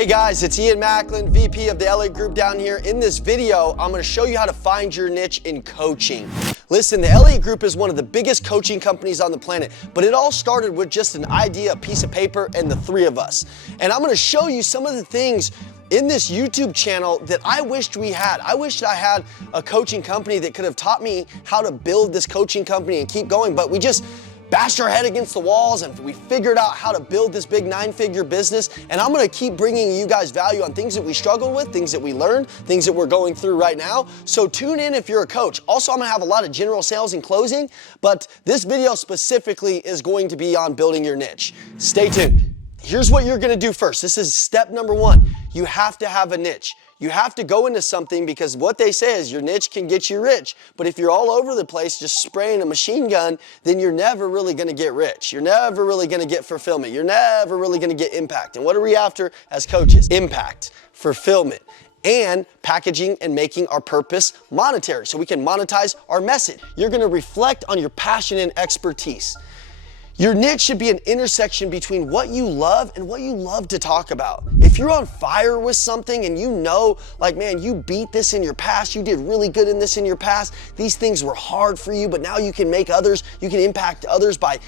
Hey guys, it's Ian Macklin, VP of the LA Group down here. In this video, I'm gonna show you how to find your niche in coaching. Listen, the LA Group is one of the biggest coaching companies on the planet, but it all started with just an idea, a piece of paper, and the three of us. And I'm gonna show you some of the things in this YouTube channel that I wished we had. I wished I had a coaching company that could have taught me how to build this coaching company and keep going, but we just bashed our head against the walls and we figured out how to build this big 9-figure business. And I'm gonna keep bringing you guys value on things that we struggled with, things that we learned, things that we're going through right now. So tune in if you're a coach. Also, I'm gonna have a lot of general sales and closing, but this video specifically is going to be on building your niche. Stay tuned. Here's what you're gonna do first. This is step number one. You have to have a niche. You have to go into something because what they say is your niche can get you rich. But if you're all over the place just spraying a machine gun, then you're never really gonna get rich. You're never really gonna get fulfillment. You're never really gonna get impact. And what are we after as coaches? Impact, fulfillment, and packaging and making our purpose monetary so we can monetize our message. You're gonna reflect on your passion and expertise. Your niche should be an intersection between what you love and what you love to talk about. If you're on fire with something and you know, like, man, you beat this in your past, you did really good in this in your past, these things were hard for you, but now you can make others, you can impact others by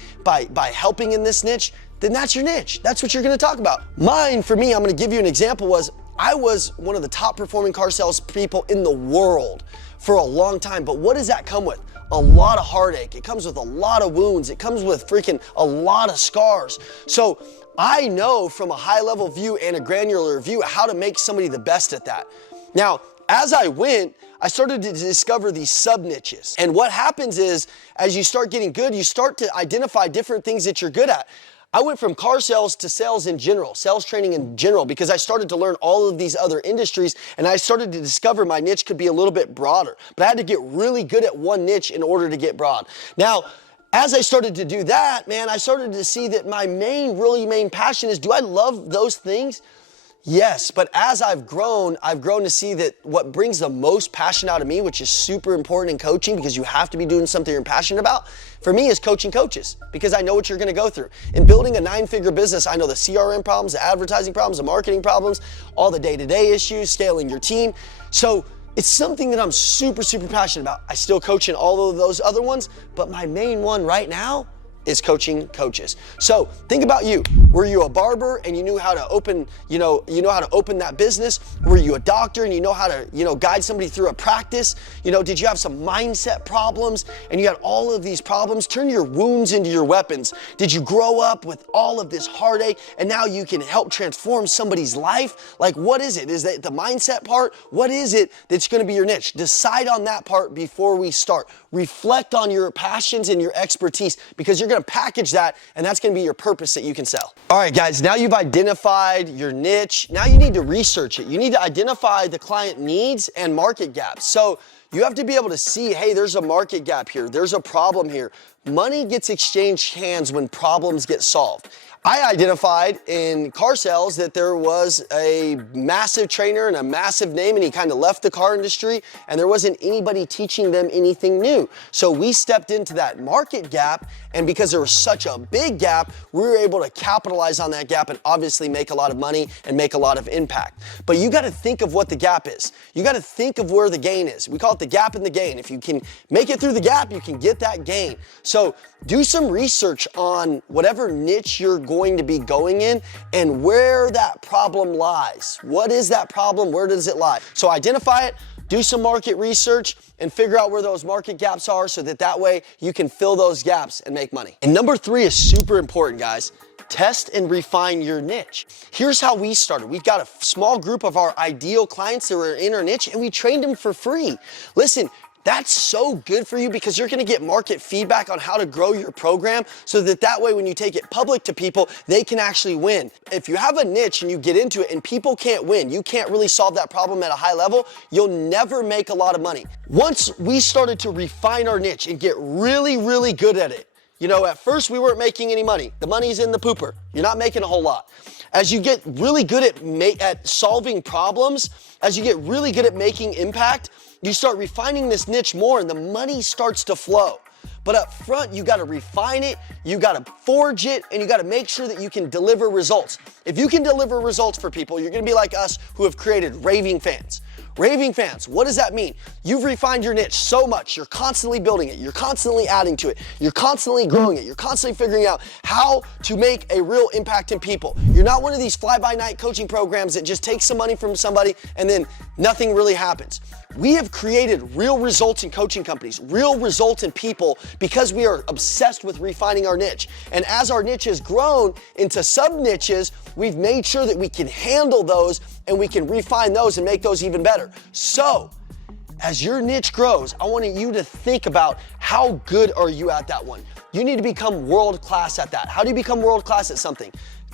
helping in this niche, then that's your niche. That's what you're gonna talk about. Mine, for me, I'm gonna give you an example, was I was one of the top performing car sales people in the world for a long time, but what does that come with? A lot of heartache. It comes with a lot of wounds. It comes with freaking a lot of scars. So I know from a high level view and a granular view how to make somebody the best at that. Now, as I went, I started to discover these sub niches. And what happens is, as you start getting good, you start to identify different things that you're good at. I went from car sales to sales in general, sales training in general, because I started to learn all of these other industries and I started to discover my niche could be a little bit broader. But I had to get really good at one niche in order to get broad. Now, as I started to do that, man, I started to see that my really main passion is, do I love those things? Yes, but as I've grown to see that what brings the most passion out of me, which is super important in coaching because you have to be doing something you're passionate about, for me is coaching coaches because I know what you're gonna go through. In building a 9-figure business, I know the CRM problems, the advertising problems, the marketing problems, all the day-to-day issues, scaling your team. So it's something that I'm super, super passionate about. I still coach in all of those other ones, but my main one right now is coaching coaches. So think about you. Were you a barber and you knew how to open, you know how to open that business? Were you a doctor and you know how to, guide somebody through a practice? Did you have some mindset problems and you had all of these problems? Turn your wounds into your weapons. Did you grow up with all of this heartache and now you can help transform somebody's life? Like, what is it? Is that the mindset part? What is it that's gonna be your niche? Decide on that part before we start. Reflect on your passions and your expertise because you're gonna package that and that's gonna be your purpose that you can sell. All right, guys, now you've identified your niche. Now you need to research it. You need to identify the client needs and market gaps. So you have to be able to see, hey, there's a market gap here. There's a problem here. Money gets exchanged hands when problems get solved. I identified in car sales that there was a massive trainer and a massive name and he kind of left the car industry and there wasn't anybody teaching them anything new. So we stepped into that market gap, and because there was such a big gap, we were able to capitalize on that gap and obviously make a lot of money and make a lot of impact. But you gotta think of what the gap is. You gotta think of where the gain is. We call it the gap in the gain. If you can make it through the gap, you can get that gain. So do some research on whatever niche you're going to be going in and where that problem lies. What is that problem? Where does it lie? So identify it, do some market research, and figure out where those market gaps are so that way you can fill those gaps and make money. And number 3 is super important, guys. Test and refine your niche. Here's how we started. We've got a small group of our ideal clients that were in our niche and we trained them for free. Listen, that's so good for you because you're gonna get market feedback on how to grow your program so that way when you take it public to people, they can actually win. If you have a niche and you get into it and people can't win, you can't really solve that problem at a high level, you'll never make a lot of money. Once we started to refine our niche and get really, really good at it, at first we weren't making any money. The money's in the pooper. You're not making a whole lot. As you get really good at solving problems, as you get really good at making impact, you start refining this niche more and the money starts to flow. But up front, you gotta refine it, you gotta forge it, and you gotta make sure that you can deliver results. If you can deliver results for people, you're gonna be like us who have created raving fans. Raving fans, what does that mean? You've refined your niche so much, you're constantly building it, you're constantly adding to it, you're constantly growing it, you're constantly figuring out how to make a real impact in people. You're not one of these fly-by-night coaching programs that just takes some money from somebody and then nothing really happens. We have created real results in coaching companies, real results in people because we are obsessed with refining our niche. And as our niche has grown into sub-niches, we've made sure that we can handle those and we can refine those and make those even better. So, as your niche grows, I want you to think about how good are you at that one. You need to become world-class at that. How do you become world-class at something?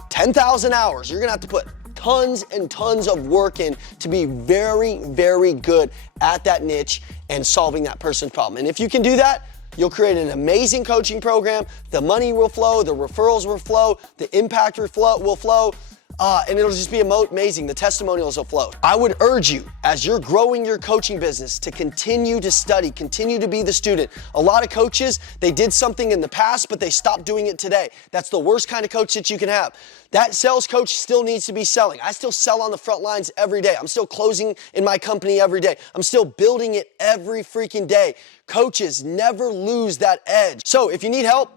10,000 hours. You're gonna have to put tons and tons of work in to be very, very good at that niche and solving that person's problem. And if you can do that, you'll create an amazing coaching program. The money will flow, the referrals will flow, the impact will flow, and it'll just be amazing. The testimonials will flow. I would urge you, as you're growing your coaching business, to continue to study, continue to be the student. A lot of coaches, they did something in the past, but they stopped doing it today. That's the worst kind of coach that you can have. That sales coach still needs to be selling. I still sell on the front lines every day. I'm still closing in my company every day. I'm still building it every freaking day. Coaches never lose that edge. So if you need help,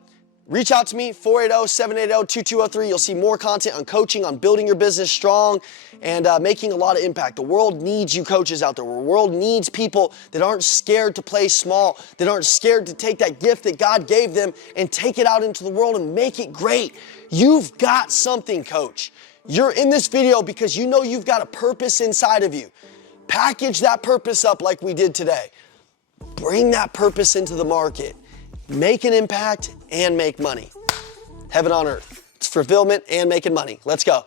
reach out to me, 480-780-2203. You'll see more content on coaching, on building your business strong, and making a lot of impact. The world needs you coaches out there. The world needs people that aren't scared to play small, that aren't scared to take that gift that God gave them and take it out into the world and make it great. You've got something, coach. You're in this video because you know you've got a purpose inside of you. Package that purpose up like we did today. Bring that purpose into the market. Make an impact and make money. Heaven on earth. It's fulfillment and making money. Let's go.